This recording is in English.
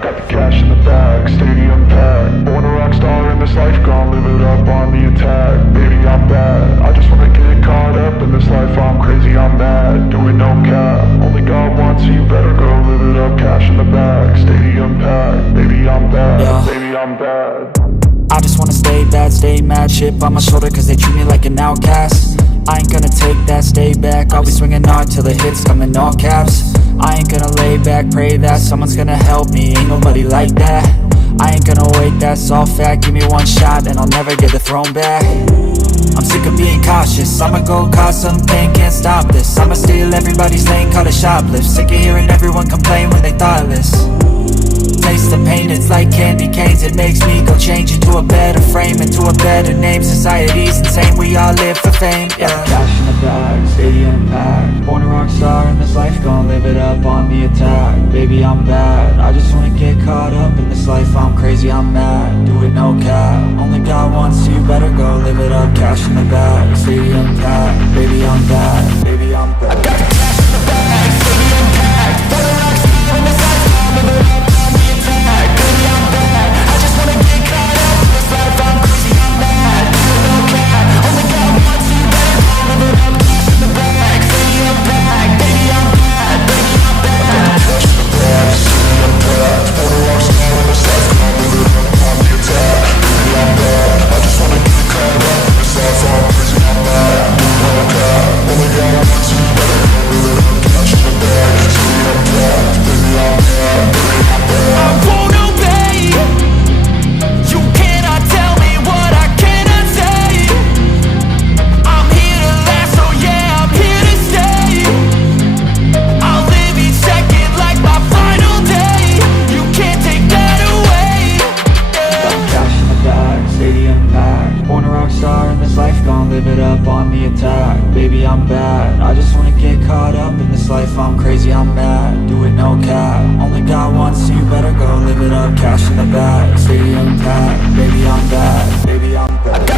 got the cash in the bag, stadium packed. Born a rock star in this life, gon' live it up on the attack. Baby, I'm bad, I just wanna get caught up in this life. I'm crazy, I'm mad, doing no cap. Only God wants you, better go live it up. Cash in the bag, stadium packed. Baby, I'm bad, yeah. Baby, I'm bad. I just wanna stay bad, stay mad. Chip on my shoulder cause they treat me like an outcast. I ain't gonna take that, stay back. I'll be swinging hard till the hits come in all caps. I ain't gonna lay back, pray that someone's gonna help me. Ain't nobody like that. I ain't gonna wait, that's all fact. Give me one shot and I'll never get the throne back. I'm sick of being cautious, I'ma go cause some pain, can't stop this. I'ma steal everybody's lane, call it shoplift. Sick of hearing everyone complain when they thoughtless. Taste the pain, it's like candy canes. It makes me go change into a better frame, into a better name. Society's insane, we all live for fame, yeah. Cash in the bag, stadium packed. Born a rock star in this life, gon' live it up on the attack. Baby, I'm bad, I just wanna get caught up in this life. I'm crazy, I'm mad, do it no cap. Only God wants you, better go live it up. Cash in the bag, stadium packed. Baby, I'm bad, baby, I'm bad. I got the cash in the bag, stadium packed. Born a rock star in this life, gon' live it up. Baby, I'm bad, I just wanna get caught up in this life. I'm crazy, I'm mad, do it no cap. Only God wants you, better go live it up. Cash in the bag, stadium packed. Baby, I'm bad, baby, I'm bad. Cash in the bag, stadium packed. Born a rock star in this life, gon' live it up on the attack. Baby, I'm bad, I just wanna get caught up in this life. I'm crazy, I'm mad, do it no cap. Only God wants you, better go live it up. Cash in the bag, stadium packed. Baby, I'm bad, baby, I'm bad. I won't obey. You cannot tell me what I cannot say. I'm here to last, so yeah, I'm here to stay. I'll live each second like my final day. You can't take that away, yeah. Cash in the bag, stadium packed. Born a rock star in this life, gon' live it up on the attack. Baby, I'm bad, I just wanna get caught up in this life. I'm crazy, I'm mad, do it no cap. Only God wants you, better go live it up. Cash in the bag, stadium packed. Baby, I'm bad, baby, I'm bad.